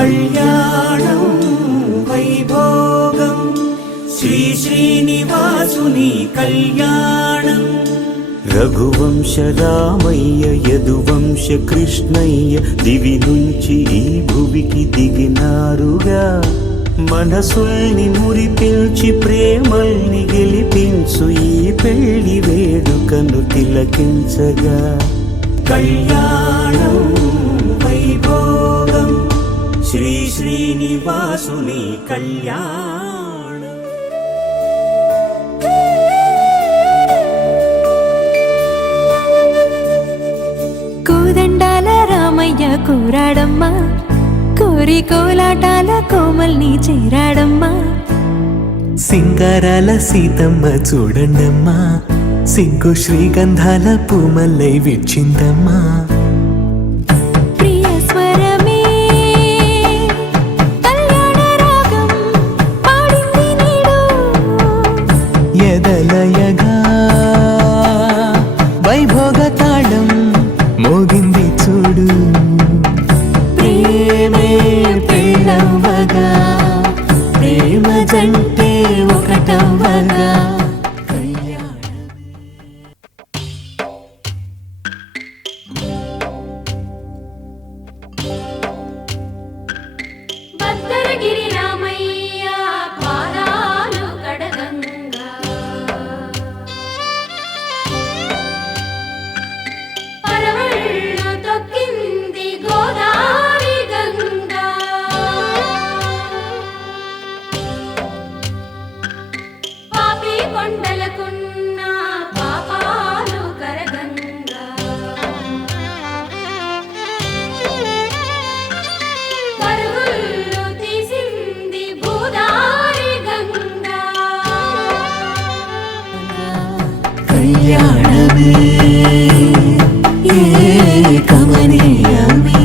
కళ్యాణం వైభోగం శ్రీ శ్రీనివాసుని కళ్యాణం. రఘువంశ రామయ్య యదువంశ కృష్ణయ్య దివి నుంచి ఈ భువికి దిగినారుగా. మనసుల్ని మురిపించి ప్రేమల్ని గెలిపించు ఈ పెళ్లి వేడుకను తిలకించగా. కళ్యాణం వైభోగం శ్రీ శ్రీనివాసుని కళ్యాణం. కోదండాల రామయ్య కోరాడమ్మా, కోరి కోలాటాల కోమల్ని చేరాడమ్మా. సింగారాల సీతమ్మ చూడండమ్మా, సిగ్గు శ్రీగంధాల పూమల్లై విచ్చిందమ్మా. ప్రియ స్వరమే కళ్యాణ రాగం పాడింది నేడు, ఎదలయగా వైభోగ తాళం మోగింది చూడు. ప్రేమే పెళ్ళవ్వగా, ప్రేమ జంటే ఒకటవ్వగా. భద్రగిరి రామయ్య పాదాలు కడగంగా, పరవళ్ళు తొక్కింది గోదావరి గంగా. పాపి కొండలకున్న పాపాలు కరగంగా, పరుగుళ్ళు తీసింది భూదారి గంగా. కళ్యాణమే ఏ కమనీయమే.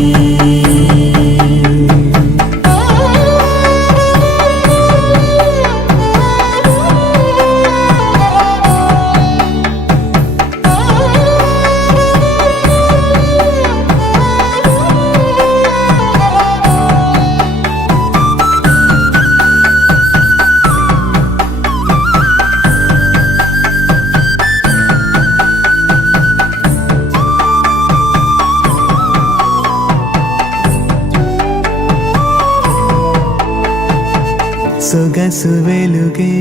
సొగసు వెలుగే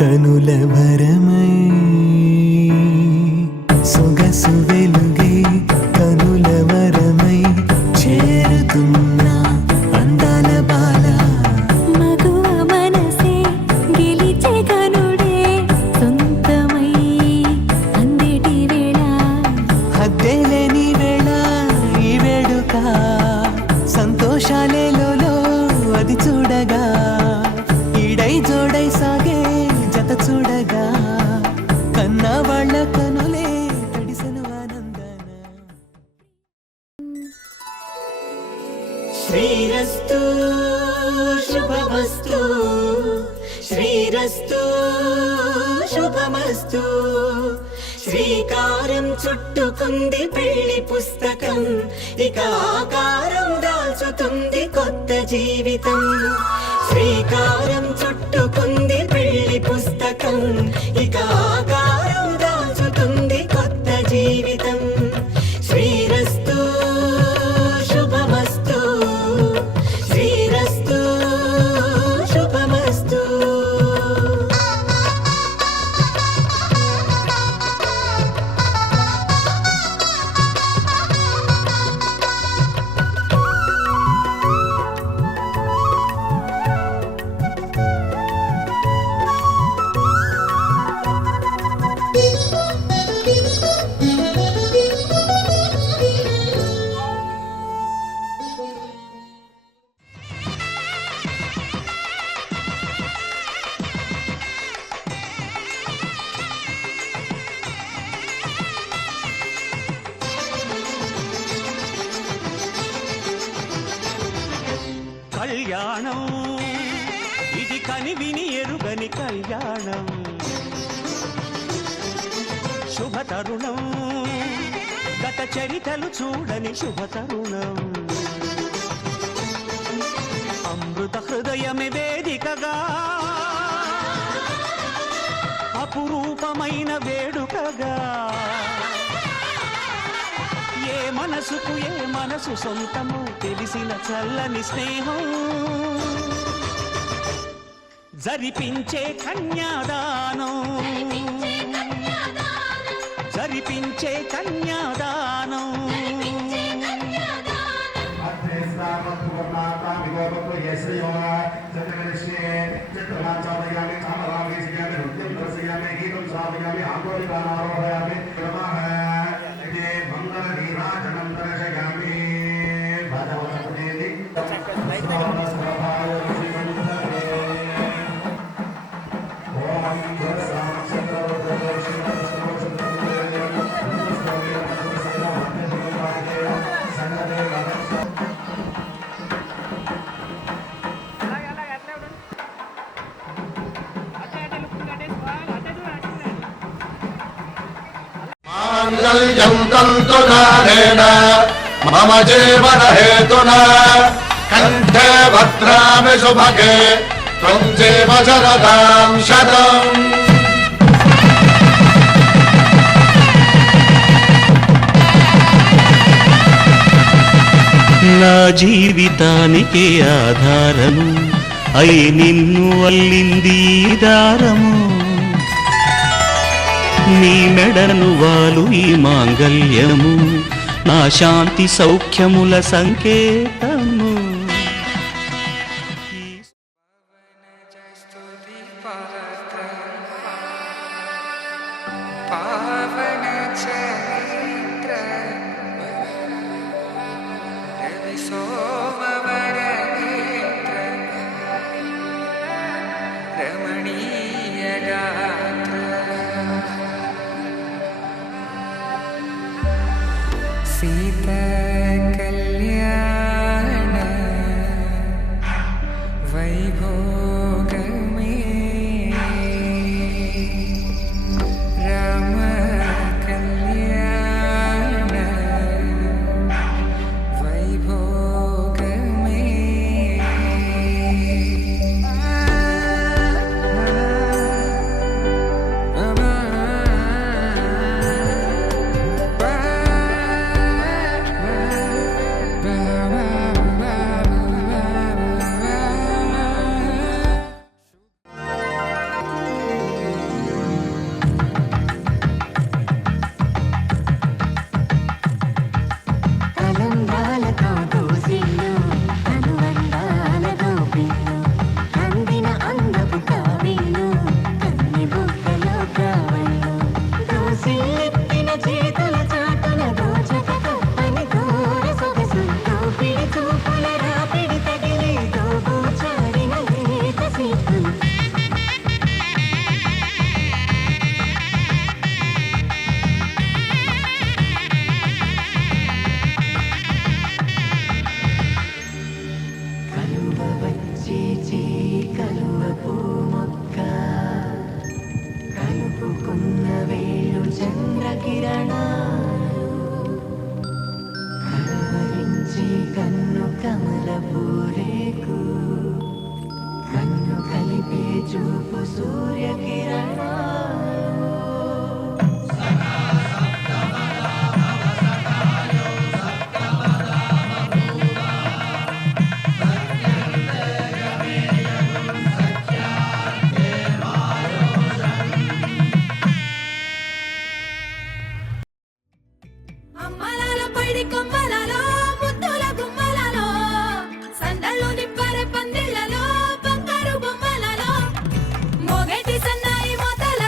కనుల భరమై, సొగసు వెలుగే కనుల వరమై చేరుతున్న అందాల బాల. మగువ మనసే గెలిచే కనుడే సొంతమై అందేటి వేళ, హద్దేలేని వేళ ఈ వేడుక, సంతోషాలేలో అది చూడగా. ఈడై జోడై సాగే జత చూడగా, కన్నా వాళ్ళ కనులే తడిసెను ఆనందన. శ్రీరస్తు శుభమస్తు, శ్రీరస్తు శుభమస్తు. శ్రీకారం చుట్టుకుంది పెళ్లి పుస్తకం, ఇక ఆకారం దాల్చుతుంది కొత్త జీవితం. శ్రీకారం చుట్టుకుంది పెళ్లి పుస్తకం, ఇక ఆకారం దాల్చుతుంది కొత్త జీవితం. శ్రీరస్తు శుభమస్తు, శ్రీరస్తు శుభమస్తు. కళ్యాణం ఇది కనివిని ఎరుగని కళ్యాణం, శుభతరుణం గత చరితలు చూడని శుభతరుణం. అమృత హృదయమే వేదికగా అపురూపమైన వేడుకగా ఏ మనసుకు ఏ మనసు సొంతము తెలిసిన చల్లని స్నేహం జరిపించే కన్యాదానం జరిపించే కన్యాదానం మాంగళ్యం తంతునానేన మమ జీవన హేతునా కంఠే భద్రామి శుభగే త్వం జీవ శరదాం శతం. నా జీవితానికి ఆధారము అయి నిన్ను అల్లింది ఈ దారము నీ మెడను వాలు ఈ మాంగళ్యము నా శాంతి సౌఖ్యముల సంకేతము పావన చరిత్ర రవి సోమవర నేత్ర రమణీయ గాత్ర సీత కళ్యాణ వైభోగమే రామ కళ్యాణ వైభోగమే తలంబ్రాలతో దోసిల్లు అనువందాలతో పిల్లు అందిన అందపు కావిల్లు కన్ని బుగ్గలో కావళ్ళు దోసిల్లెత్తిన చేతుల చాటున దోచక తప్పని దూర సొగసు దోపిడి చూపుల రాపిడి తగిలి దోబూచాడిన లేత సీకులు కలువ వచ్చే కలువ పూమొక్క కలుపుకున్న వేళు చంద్రకిరణాలు కలవరించి కన్ను కమల పూరేకు కన్ను కలిపే చూపు సూర్యకిరణాలు అమ్మలాల పైడి కొమ్మలలో ముద్దుల గుమ్మలలో సందళ్ళు నిప్పరె పందిళ్ళలో బంగారు బొమ్మలలో మొగటి సన్నాయి మొదల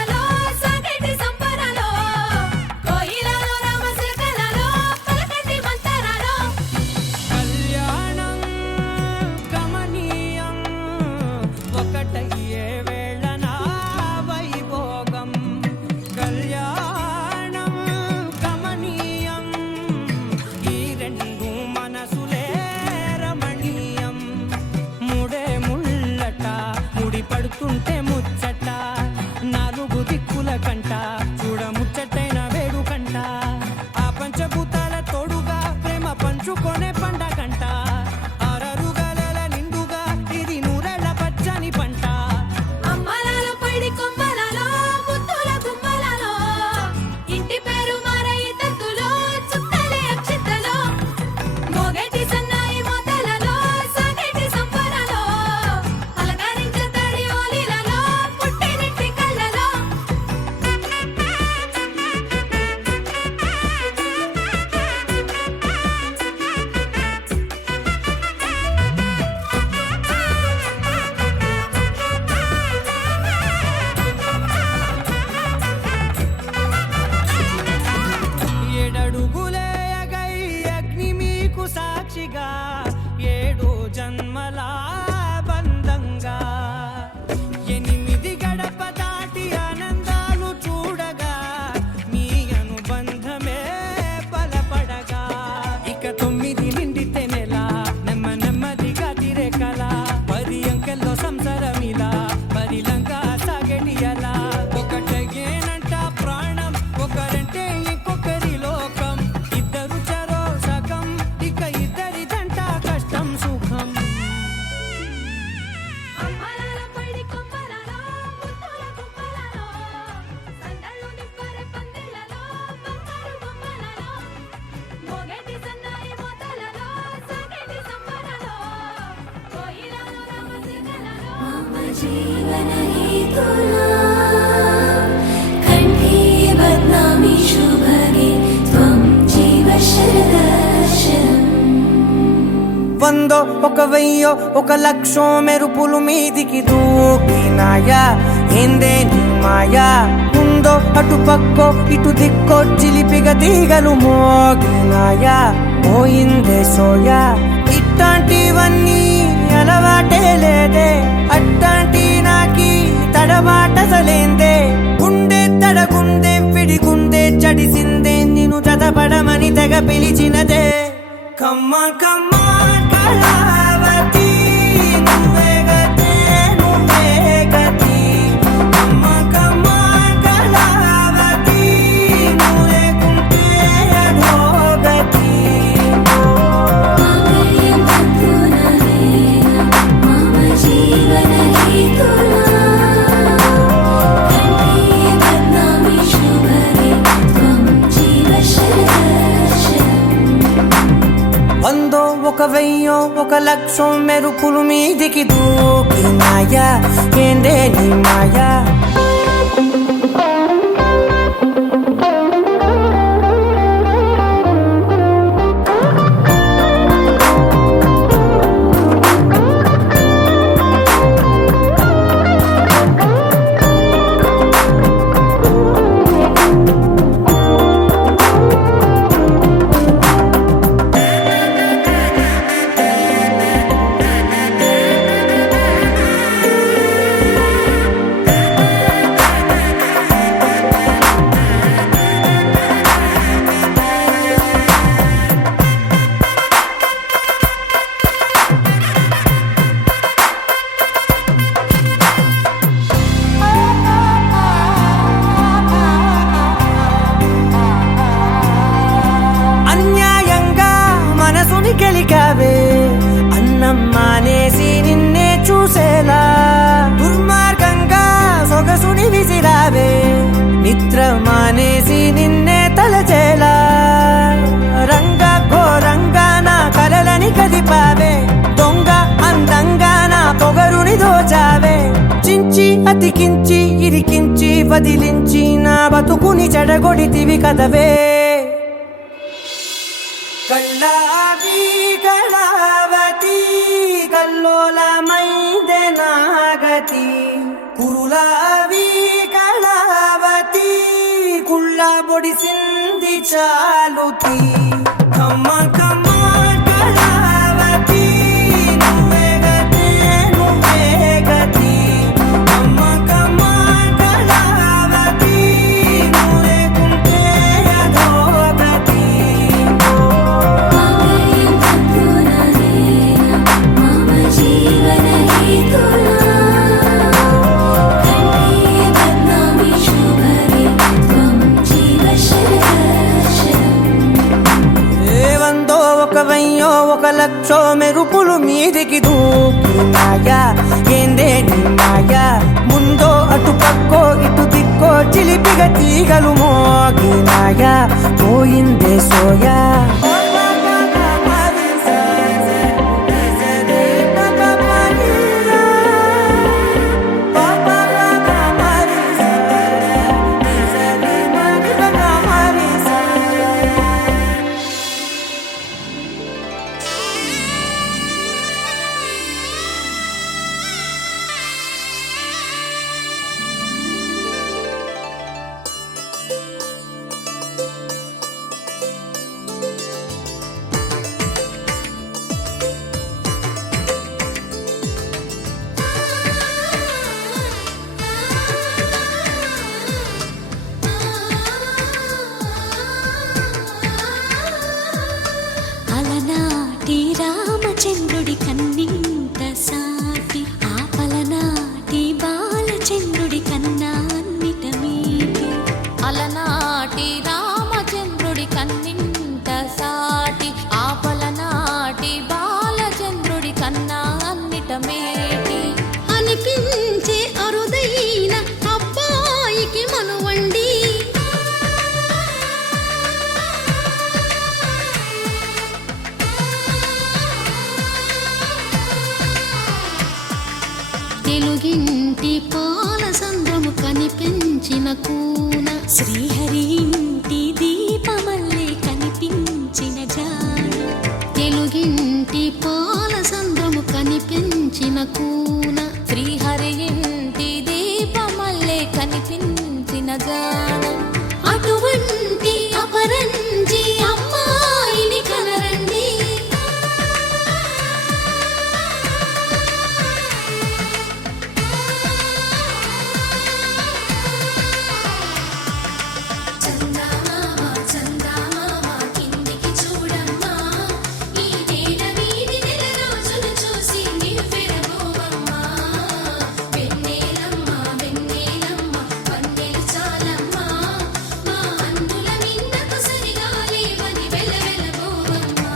సాక్షిగా 7 జన్మల బంధంగా 8 గడప దాటి ఆనందాలు చూడగా మీ అనుబంధమే బలపడగా ఇక 9 నిండితే నెల నెమ్మదిగా తిరే కల 10 అంకెల్లో సంసారమిలా పరిలంగా సాగటి అలా ఒకటేనంట ప్రాణం ఒకరంటే ఇంకొకరి లోకం ఇద్దరు చరో సగం ఇక ఇద్దరిదంట కష్టం సుఖం అమ్మలాల పైడి కొమ్మలలో ముత్తుల గుమ్మలలో సందళ్ళు నింపరే పందిళ్ళలో బంగారు బొమ్మలలో మోగేటి సన్నాయి మోతలలో సాగేటి సంబరాలలో కోయిలలో రామచిలకలలో మమ జీవన హేతునా కంఠే బద్నామి శుభగే త్వం జీవ శరదర్శనం 100 1 వెయ్యో 1 లక్షో మెరుపులు మీదికి దూకినాయా ఏందే నీ మాయా ముందో అటు పక్కో ఇటు దిక్కో చిలిపిగా తీగలు మోగినాయా పోయిందే సోయా ఇట్లాంటివన్నీ అలవాటే లేదే అట్లాంటి నాకి తడబాటసలేందే గుండె తడగుందే విడిగుందే చడిసిందే నిన్ను చదపడమని తెగ పిలిచినదే కమ్మ కమ్మ కళావతి నువ్వే గతే నువ్వే గతి కమ్మ కమ్మ కళావతి నువ్వు లేకుంటే అధోగతి మాంగళ్యం తంతుననేన మమ జీవన హేతునా కంఠే బద్నామి శుభగే త్వం జీవ శరదర్శనం 100 1 వెయ్యో 1 లక్షో మెరుపులు మీదికి దూకినాయా ఏందే నీ మాయా అన్యాయంగా మనసుని గెలికావే అన్నం మానేసి నిన్నే చూసేలా దుర్మార్గంగా సొగసుని విసిరావే నిద్ర మానేసి నిన్నే తలచేలా రంగ ఘోరంగా నా కలలని కదిపావే దొంగ అందంగా నా పొగరుని దోచావే చించి అతికించి ఇరికించి వదిలించి నా బతుకుని చెడగొడితివి కదవే కళ్ళావి కళావతి కల్లోలమైందే నాగతి కురులావి కళావతి కుళ్ళ బొడిసింది చాలుతి కమ్మ కమ్మ కళావతి నువ్వే గతే నువ్వే గతి కమ్మ కమ్మ కళావతి నువ్వు లేకుంటే అధోగతి మాంగళ్యం తంతుననేన మమ జీవన హేతునా కంఠే బద్నామి శుభగే త్వం జీవ శరదర్శనం 100 1 వెయ్యో 1 లక్షో మెరుపులు మీదికి దూకినాయా ఏందే నీ మాయా ముందో అటు పక్కో ఇటు దిక్కో చిలిపిగా తీగలు మోగినాయా పోయిందే సోయా రామచంద్రుడి కన్నింత సాటి ఆపలనాటి బాలచంద్రుడి కన్నా అన్నిట మీటి. అలనాటి రామచంద్రుడి కన్నింత సాటి ఆపలనాటి బాలచంద్రుడి కన్నా అన్నిట మేటి. అనిపించే అరుదైన అబ్బాయికి మనువండి. తెలుగింటి పాల సంద్రము కనిపించిన కూన శ్రీహరి ఇంటి దీపమల్లే కనిపించిన జాన. తెలుగింటి పాల సంద్రము కనిపించిన కూన శ్రీహరి ఇంటి దీపమల్లే కనిపించిన జాన. అటువంటి అపరంజి అమ్మాయిని కనరండి. చందమామ చందమామ కిందికి చూడమ్మా, ఈ నేల వీధి నెల రోజులు చూసి నివ్వెరబోవమ్మా. వెన్నెలమ్మ వెన్నెలమ్మ వన్నెలు చాలమ్మా, మా అందుల మిన్నకు సరిగా లేవని వెలవెలబోవమ్మా.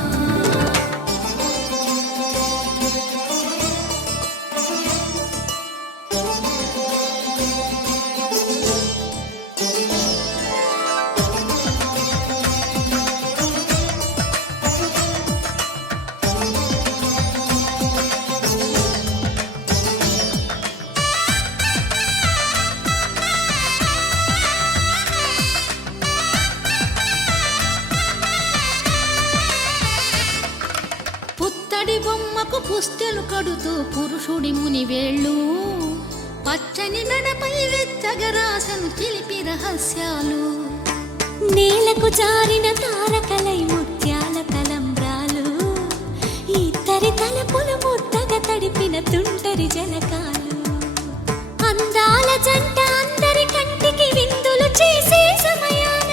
పుత్తడి బొమ్మకు పుస్తెలు కడుతూ పురుషుడి ముని వేళ్ళు, పచ్చని మెడపై వెచ్చగరాసను చిలిపి రహస్యాలు. నేలకు జారిన తారకలై ముత్యాల తలంబ్రాలు, ఇద్దరి తలపులు ముద్దగా తడిపిన తుంటరి జలకాలు. అందాల జంట అందరి కంటికి విందులు చేసే సమయాన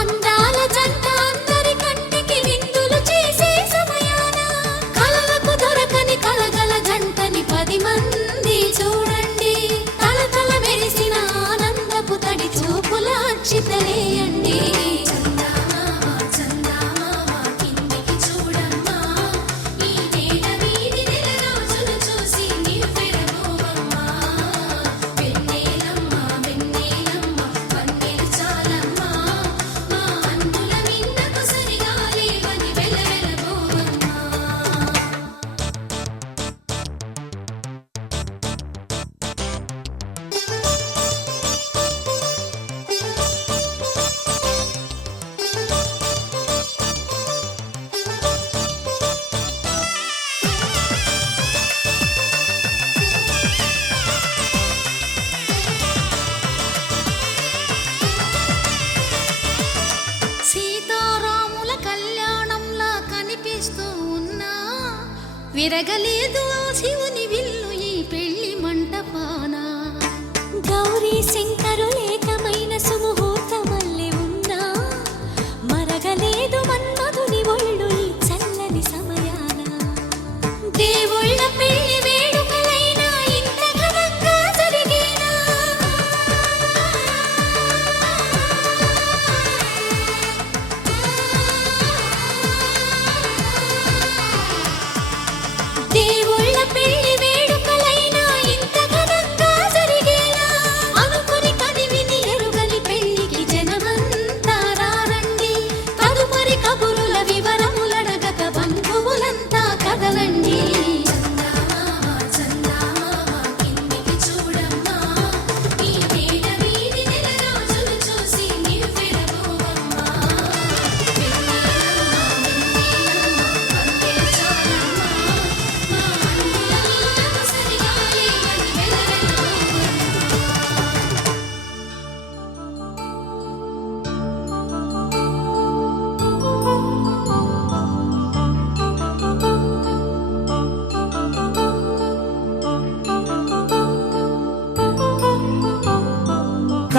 అందాల జంట అందరి కంటికి విందులు చేసే సమయాన కలలకు దొరకని కలగల జంటని 10 మంది చూడండి. తలతల మెరిసిన ఆనందపు తడి చూపుల అక్షితలేయండి. చందమామ చందమామ కిందికి చూడమ్మా, ఈ నేల వీధి నెల రోజులు చూసి నివ్వెరబోవమ్మా. వెన్నెలమ్మ వెన్నెలమ్మ వన్నెలు చాలమ్మా, మా అందుల మిన్నకు సరిగా లేవని వెలవెలబోవమ్మా. సీతారాముల కళ్యాణంలా కనిపిస్తూ ఉన్నా, విరగలేదు ఆ శివుని విల్లు ఈ పెళ్లి మంటపాన. గౌరీ శంకరులేకమైన సుముహూర్తమల్లె ఉన్నా, మరగలేదు మన్మధుని ఒళ్ళు ఈ చల్లని సమయాన. దేవుళ్ళ పెళ్లి వేడుకలైనా ఇంత ఘనంగా జరిగేనా? దేవుళ్ళ పెళ్లి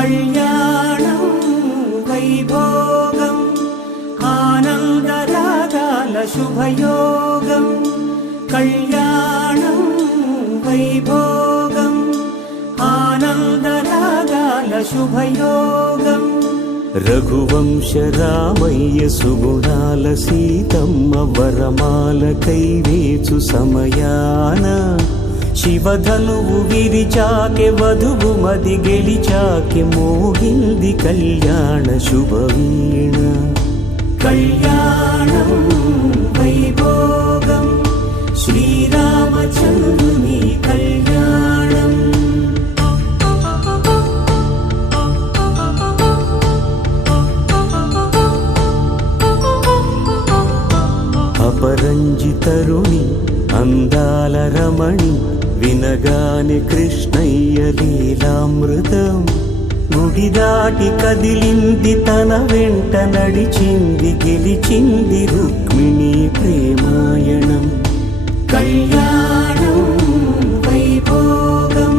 కళ్యాణం వైభోగం ఆనందరాగాల శుభయోగం కళ్యాణం వైభోగం ఆనందరాగాల శుభయోగం రఘువంశ రామయ్య సుగుణాల సీతమ్మ వరమాల కైవేచు సమయాన శివధనువు విరిచాకె వధువు మది గెలిచాకె మోగింది కళ్యాణ శుభవీణ కళ్యాణం వైభోగం శ్రీరామచంద్రుని కళ్యాణం అపరంజితరుణి అందాల రమణి వినగానే కృష్ణయ్య లీలామృతం గుడి దాటి కదిలింది తన వెంట నడిచింది గెలిచింది రుక్మిణి ప్రేమాయణం కళ్యాణం వైభోగం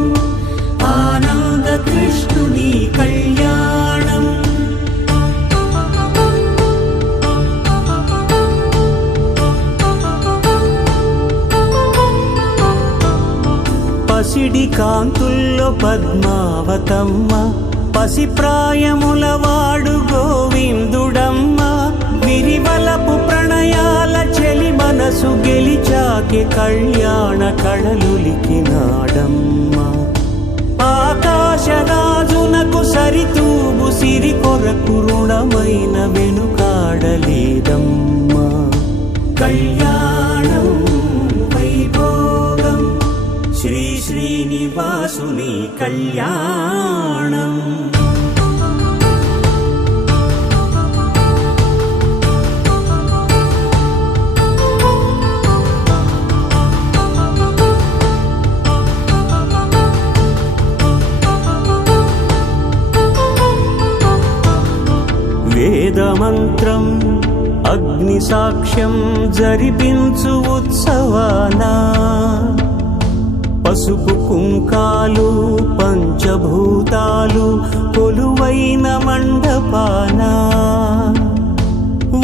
ఆనంద కృష్ణుని కళ్యాణం పసిడి కాంతుల్లో పద్మావతమ్మ పసిప్రాయముల వాడు గోవిందుడమ్మ విరివలపు ప్రణయాల చెలి మనసు గెలిచాకే కళ్యాణ కళలులికినాడమ్మ ఆకాశరాజునకు సరితూబు సిరి కొరకు రుణమైన వెనుకాడలేదమ్మా కళ్యాణం వైభోగం శ్రీ శ్రీనివాసుని కళ్యాణం వేదమంత్రం అగ్ని సాక్ష్యం జరిపించు ఉత్సవానా పసుపు కుంకాలు పంచభూతాలు కొలువైన మండపానా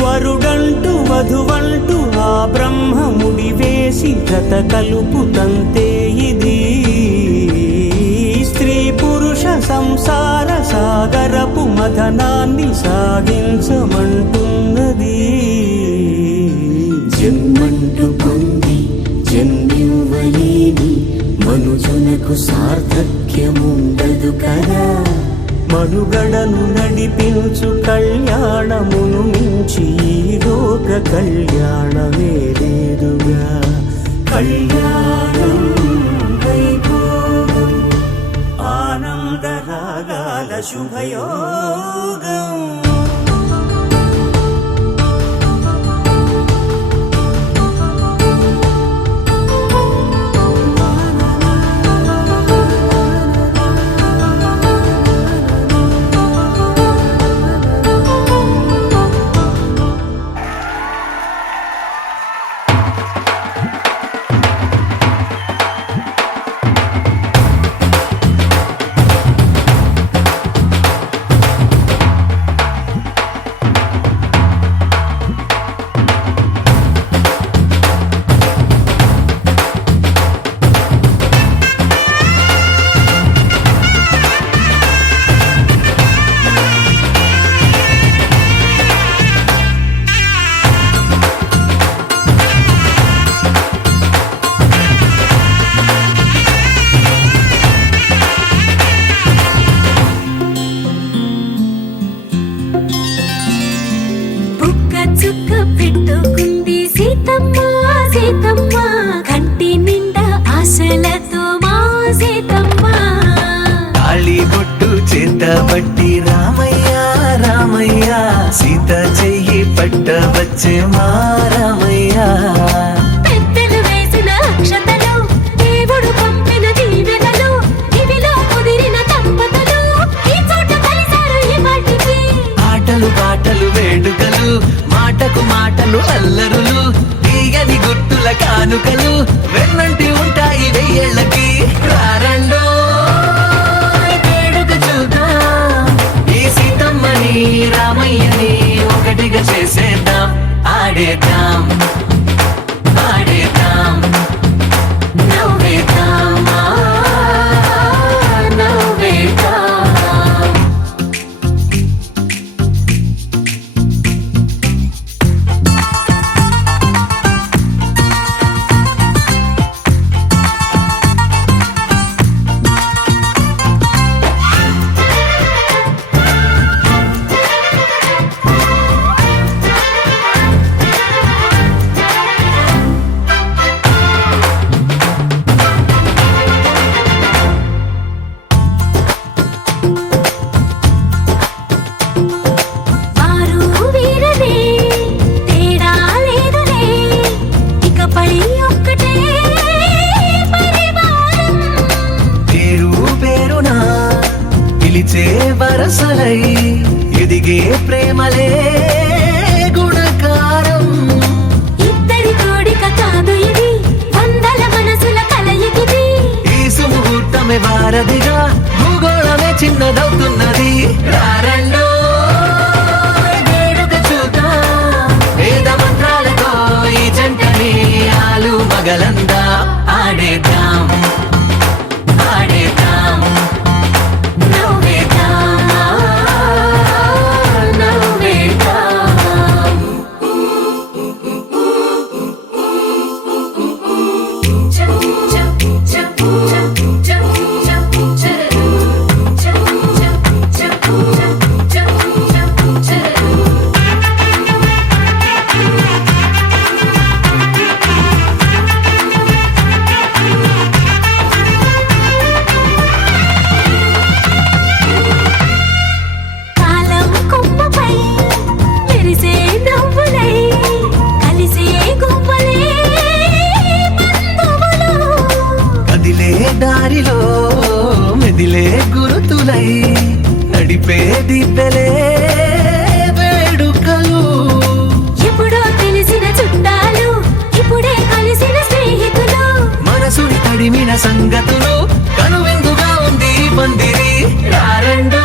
వరుడంటూ వధువంటూ ఆ బ్రహ్మముడి వేసి జత కలుపుతంతే ఇది స్త్రీ పురుష సంసార సాగరపు మథనాన్ని సాగించమంటున్నది జన్మంటూ పొంది జన్మివ్వలేని మనుజునకు సార్థక్యముండదు కదా మనుగడను నడిపించు కళ్యాణమును మించి ఈ లోక కళ్యాణమే లేదుగా కళ్యాణం వైభోగం ఆనందరాగాల శుభయోగం పట్టి రామయ్య రామయ్య సీత చెయ్యి పట్ట వచ్చే మా రామయ్య పెద్దలు వేసిన అక్షతలు దేవుడు పంపిన దీవెనలు ఇవిలో కుదిరిన దంపతులు ఈ చోట కలిసారు ఈ వాటికి ఆటలు పాటలు వేడుకలు మాటకు మాటలు అల్లరులు తీయని గుర్తుల కానుకలు వెన్నంటి ఉంటాయి వెయ్యేళ్ళకి రారండో వేడుక చూద్దాం ఆడేద్దాం ఆడేద్దాం నవ్వేద్దాం నవ్వేద్దాం వారు వీరనే తేడా లేదులే ఇకపై ఒక్కటే పరివారం పేరు పేరునా పిలిచే వరసలై ఎదిగే ప్రేమలే గుణకారం ఇద్దరి కోడిక కాదు ఇది వందల మనసుల కలయికిది ఈ సుముహూర్తమే వారధిగా భూగోళమే చిన్నదవుతున్నది రారండో వేడుక చూద్దాం వేద మంత్రాలతో ఈ జంటని ఆలు మగలందా ఆడేద్దాం ఆడేద్దాం నవ్వేద్దాం నవ్వేద్దాం కాలం కొమ్మపై మెరిసే నవ్వులై కలిసే గువ్వలే బంధువులు కదిలే దారిలో మెదిలే గురుతులై నడిపే దిబ్బెలే వేడుకలు ఎప్పుడో తెలిసిన చుట్టాలు ఇప్పుడే కలిసిన స్నేహితులు మనసుని తడిమిన సంగతులు కనువిందుగా ఉంది ఈ పందిరి రారండో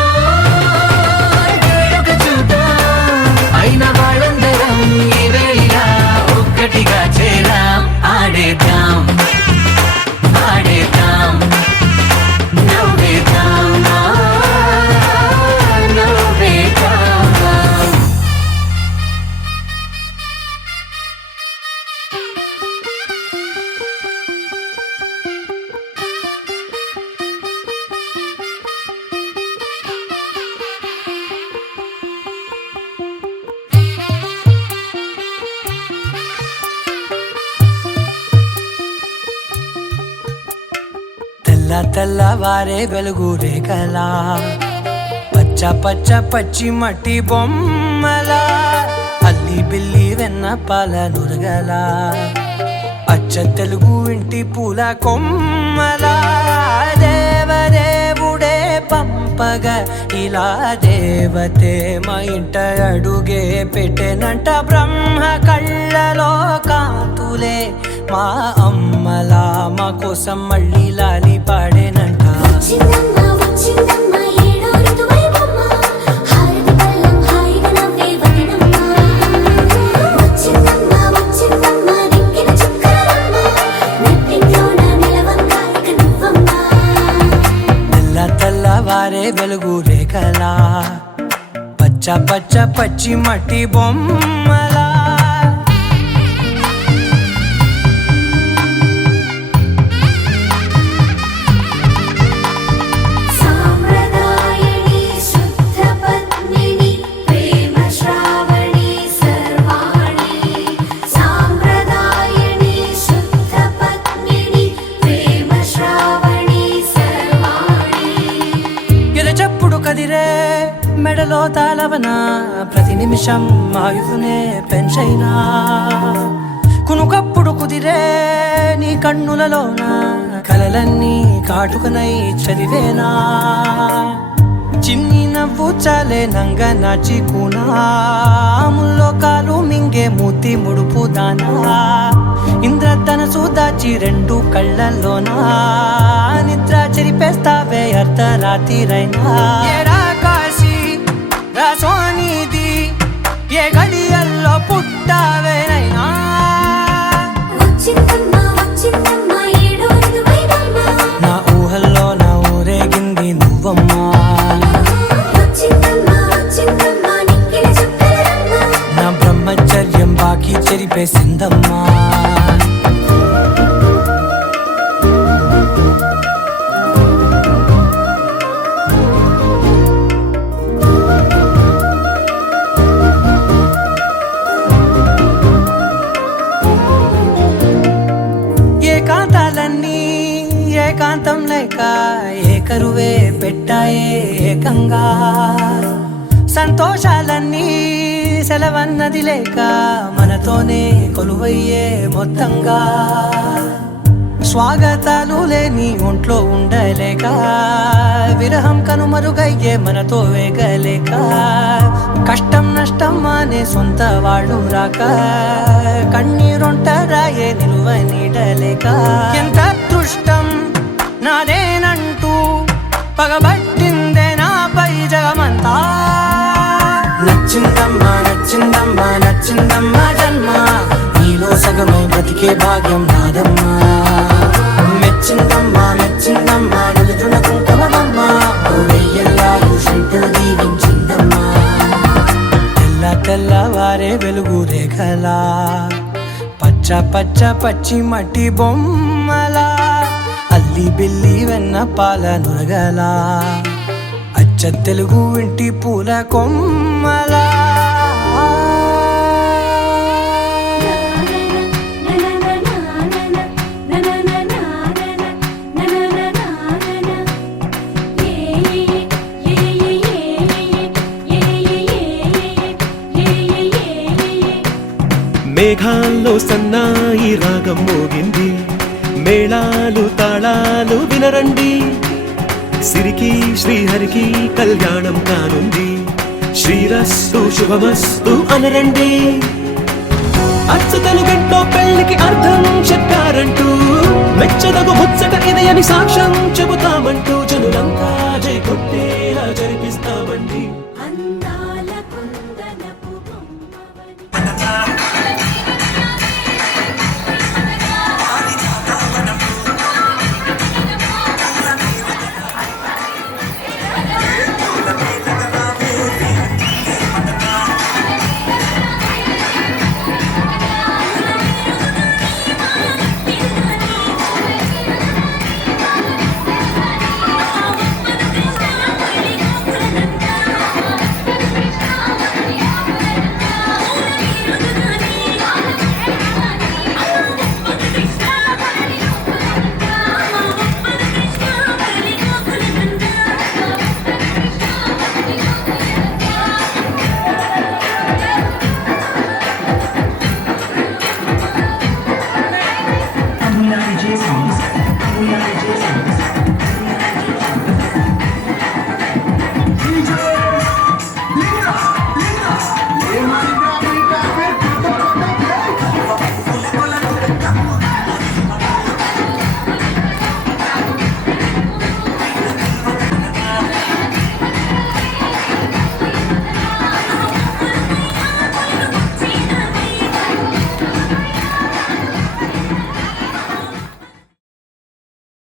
వేడుక చూద్దాం అయిన వాళ్ళందరం ఈ వేళ ఒక్కటిగా చేరాం ఆడేద్దాం ఆడేద్దాం నవ్వేద్దాం నవ్వేద్దాం తెల్ల తెల్లవారే వెలుగు రేఖలా పచ్చ పచ్చ పచ్చి మట్టి బొమ్మలా అల్లి బిల్లి వెన్న పాల నురగలా అచ్చ తెలుగు ఇంటి పూల కొమ్మలా దేవదేవుడే పంపగా ఇలా దేవతే మా ఇంట అడుగే పెట్టెనంట బ్రహ్మ కళ్ళలో కాంతులే మా అమ్మలా మా కోసం మళ్ళీ లాలి పాడేనంట వచ్చిందమ్మ వచ్చిందమ్మ ఏడో ఋతువైవమ్మ హారతి పళ్ళం హాయిగా నవ్వే వదనమ్మ వచ్చిందమ్మ వచ్చిందమ్మ దిక్కిన చుక్కలమ్మ నెట్టింట్లోన నిలవంగా ఇక నువ్వమ్మ తెల్ల తెల్లవారే వెలుగు రేఖలా పచ్చ పచ్చ పచ్చి మట్టి బొమ్మలా సాంప్రదాయని శుద్ధ పద్మిని ప్రేమ శ్రావణి సర్వాణి సాంప్రదాయని శుద్ధ పద్మిని ప్రేమ శ్రావణి సర్వాణి ఎరచప్పుడు కదిరే మెడలో తాళవన ప్రతి నిమిషం ఆయువునే పెంచైనా కునుకప్పుడు కుదిరే నీ కన్నులలోన కలలన్నీ కాటుకనై చదివేనా చిన్ని నవ్వు చాలే నంగ నాచి కూనాముల్లో కాలు మింగే మూతి ముడుపు దానా ఇంద్రధనసు దాచి రెండు కళ్ళల్లోనా నిద్ర చెరిపేస్తావే అర్ధరాత్రిరైనా ఏరా కాశీ రాసోనిది ఏ గడియల్లో పుట్టావే దరువే పెట్టాయే ఏకంగా సంతోషాలన్నీ సెలవన్నది లేక మనతోనే కొలువయ్యే మొత్తంగా స్వాగతాలు లేని ఒంట్లో ఉండలేక విరహం కనుమరుగయ్యే మనతో వేగలేక కష్టం నష్టం అనే సొంత వాళ్ళు రాక కన్నీరొంటరాయే నిలువ నీడలేక ఎంత అదృష్టం నాదేనంటూ పగబట్టిందే నాపై జగమంతా నచ్చిందమ్మా నచ్చిందమ్మా నచ్చిందమ్మా జన్మ నీలో సగమై బ్రతికే భాగ్యం నాదమ్మా మెచ్చిందమ్మా మెచ్చిందమ్మా నిలుచున కుంకుమమ్మా వెయ్యల్లాలు శంటు దీవించిందమ్మా తెల్ల తెల్లవారే వెలుగు రేఖలా పచ్చ పచ్చ పచ్చి మట్టి బొమ్మలా అల్లి బిల్లి వెన్న పాల నురగలా అచ్చ తెలుగు ఇంటి పూల కొమ్మలా మేఘాల్లో సన్నాయి రాగం మోగింది మేళాలు తాళాలు వినరండి సిరికి శ్రీహరికి కళ్యాణం కానుంది శ్రీరస్తు శుభమస్తు అనరండి అచ్చు తెలుగింటో పెళ్లికి అర్థం చెప్పారంటూ మెచ్చదగు ముచ్చట ఇది అని సాక్ష్యం చెబుతామంటూ జనులంతా